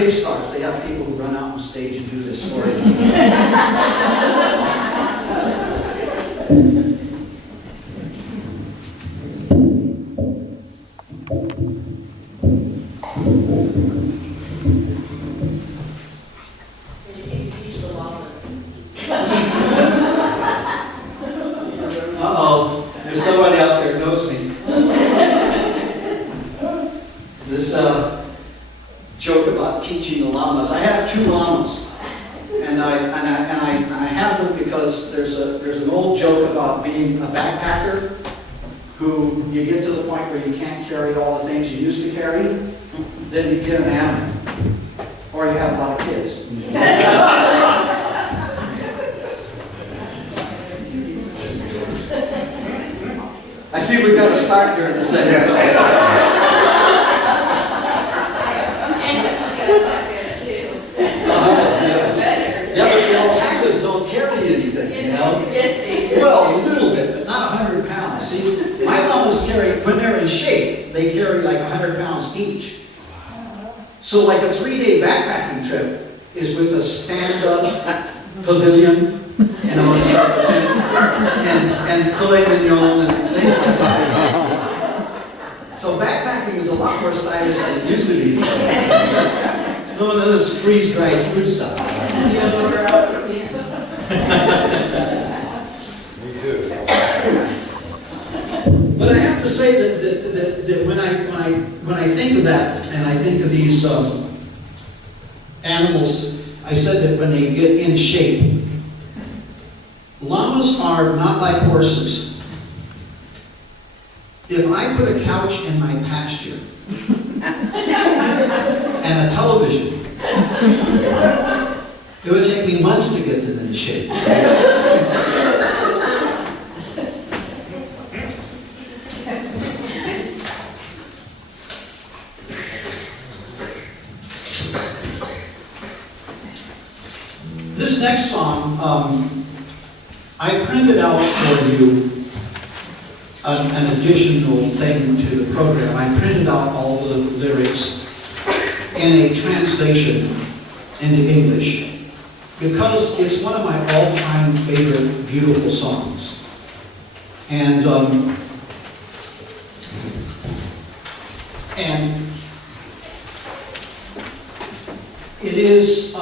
big stars, they have people who run out on stage and do this for you. Uh-oh, there's somebody out there who knows me. Is this joke about teaching the llamas? I have 2 llamas, and I have them because there's an old joke about being a backpacker who you get to the point where you can't carry all the things you used to carry, then you get an animal, or you have a lot of kids. I see we've got to start here in a second. Yeah, but the alpacas don't carry anything, you know? Well, a little bit, but not 100 pounds. See, my llamas carry, when they're in shape, they carry like 100 pounds each. So like a 3-day backpacking trip is with a stand-up pavilion, you know, and filet mignon and things like that. So backpacking is a lot more stylish than it used to be. It's none of this freeze-dried food stuff. But I have to say that when I think of that, and I think of these animals, I said that when they get in shape, llamas are not like horses. If I put a couch in my pasture and a television, it would take me months to get them in shape. This next song, I printed out for you an additional thing to the program. I printed out all the lyrics in a translation into English because it's one of my all-time favorite beautiful songs. And it is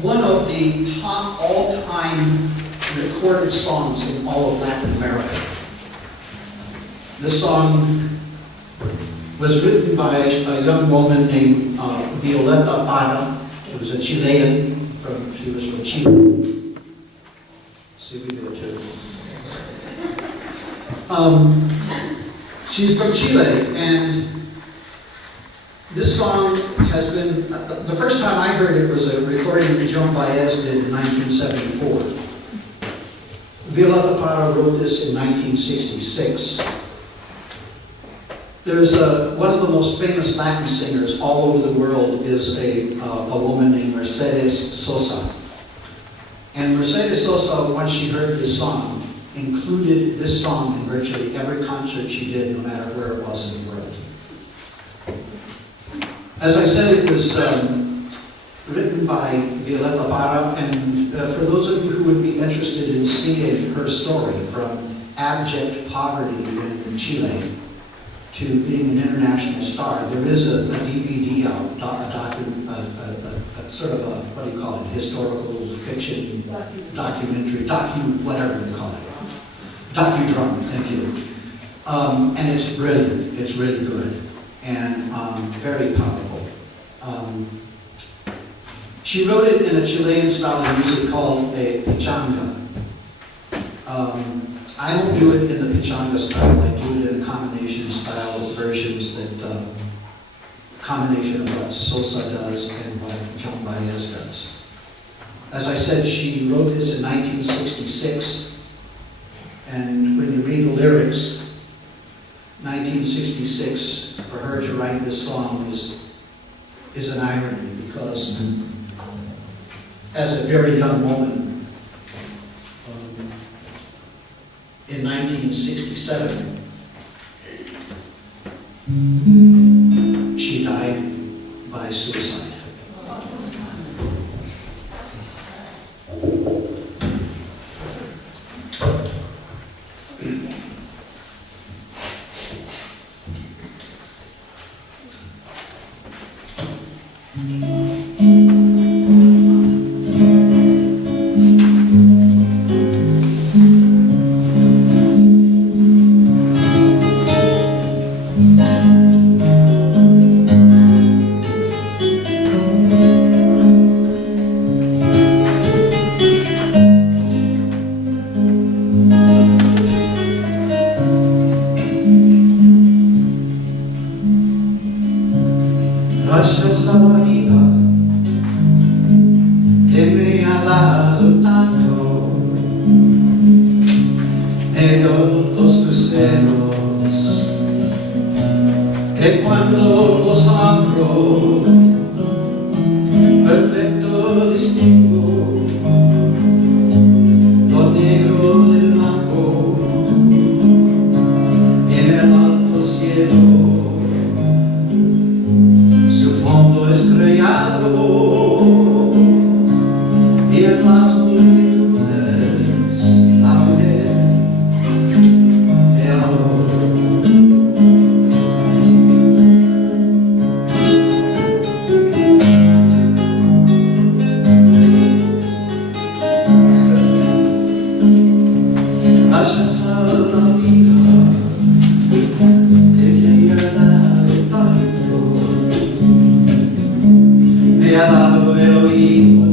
one of the top all-time recorded songs in all of Latin America. This song was written by a young woman named Violeta Parra. She was a Chilean, she was from Chile. See, we do it too. She's from Chile, and this song has been, the first time I heard it was a recording that Joan Baez did in 1974. Violeta Parra wrote this in 1966. There's one of the most famous Latin singers all over the world is a woman named Mercedes Sosa. And Mercedes Sosa, once she heard this song, included this song in virtually every concert she did, no matter where it was in the world. As I said, it was written by Violeta Parra, and for those of you who would be interested in seeing her story from abject poverty in Chile to being an international star, there is a DVD out, sort of a, what do you call it, historical fiction, documentary, whatever you call it. Docudrama, thank you. And it's brilliant, it's really good, and very powerful. She wrote it in a Chilean style of music called a pichanga. I don't do it in the pichanga style, I do it in a combination style of versions that, combination of what Sosa does and what Joan Baez does. As I said, she wrote this in 1966, and when you read the lyrics, 1966, for her to write this song is an irony, because as a very young woman, in 1967, she died suicide. Gracias a la vida que me ha dado tanto, me dio los cruceros que cuando los abro, perfecto distingo lo negro del blanco en el alto cielo. Estrellado y en las multitudes la mujer que adoro. Gracias a la vida que me ha dado tanto, me ha dado el oído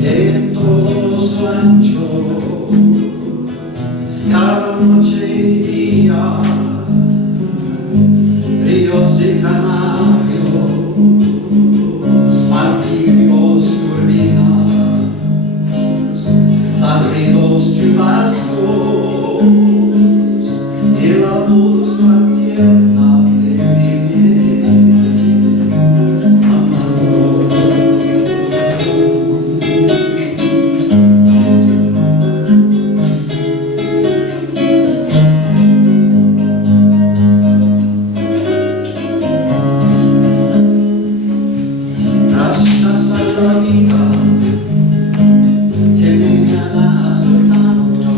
que en todo su ancho, cada noche y día, ríos y canarios, martirios, turbinas, ladridos, chubascos y la voz tan tierna de mi piel. Gracias a la vida que me ha dado tanto,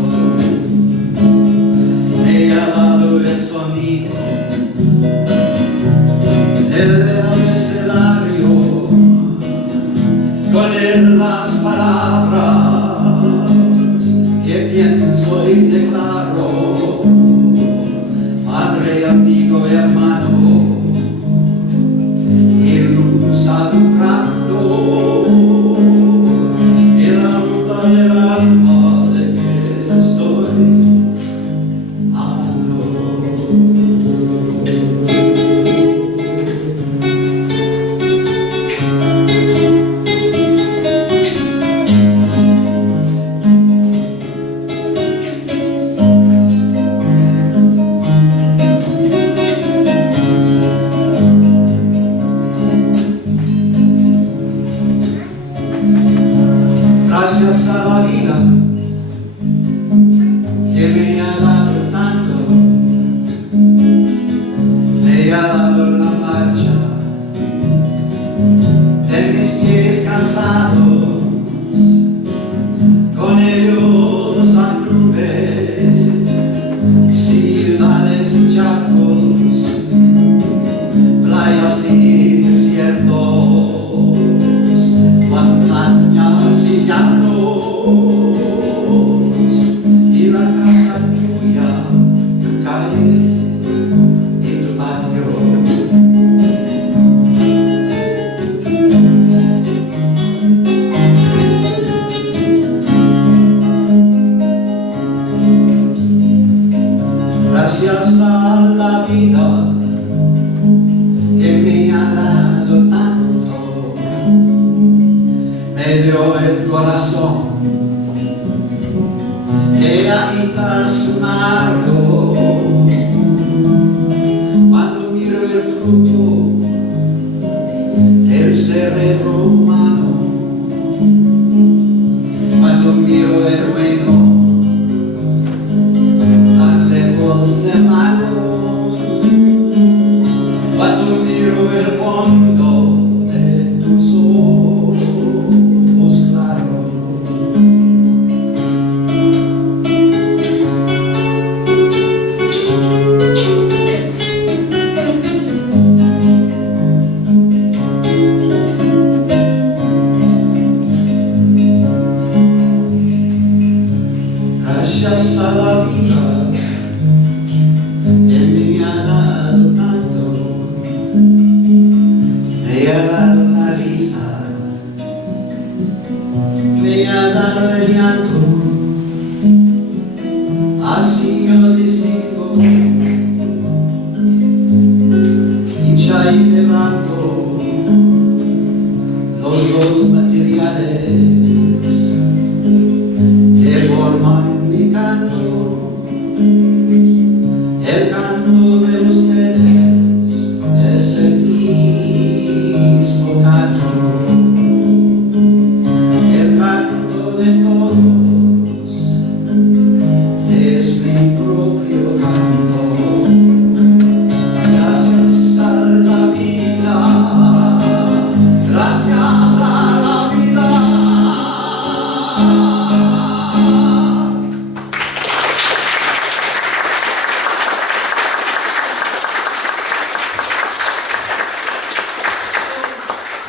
me ha dado el sonido, el abecedario, con él las palabras que pienso y declaro, padre, amigo, hermano, y luz alumbrando en la ruta del alma de que estoy amando. Gracias a la vida que me ha dado tanto, me ha dado la marcha de mis pies cansados, con ellos anduve ciudades y charcos, playas y desiertos, montañas y llanos, y la casa tuya, tu calle y tu patio. Gracias a la vida que me ha dado tanto, me dio el corazón que agita su marco cuando miro el fruto del cerebro humano, cuando miro el bueno tan lejos de malo, cuando miro el el llanto, así yo distingo dicha y quebranto, los dos materiales que forman mi canto, el canto de ustedes es el mismo canto. Es mi propio canto. Gracias a la vida, gracias a la vida.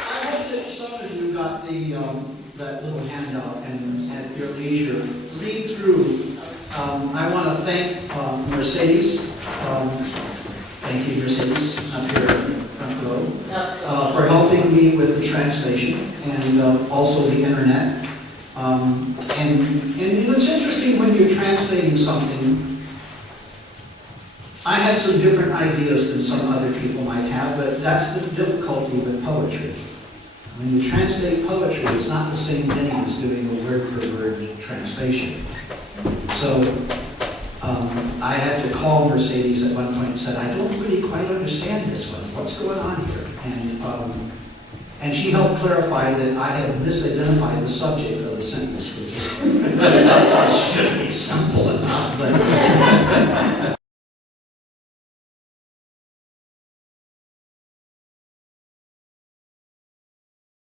I hope that some of you got that little handout and at your leisure, read through. I want to thank Mercedes. Thank you, Mercedes, up here in the front row, for helping me with the translation and also the internet. And it's interesting when you're translating something. I had some different ideas than some other people might have, but that's the difficulty with poetry. When you translate poetry, it's not the same thing as doing a word-for-word translation. So I had to call Mercedes at one point and said, I don't really quite understand this one. What's going on here? And she helped clarify that I had misidentified the subject of the sentence, which is should be simple enough, but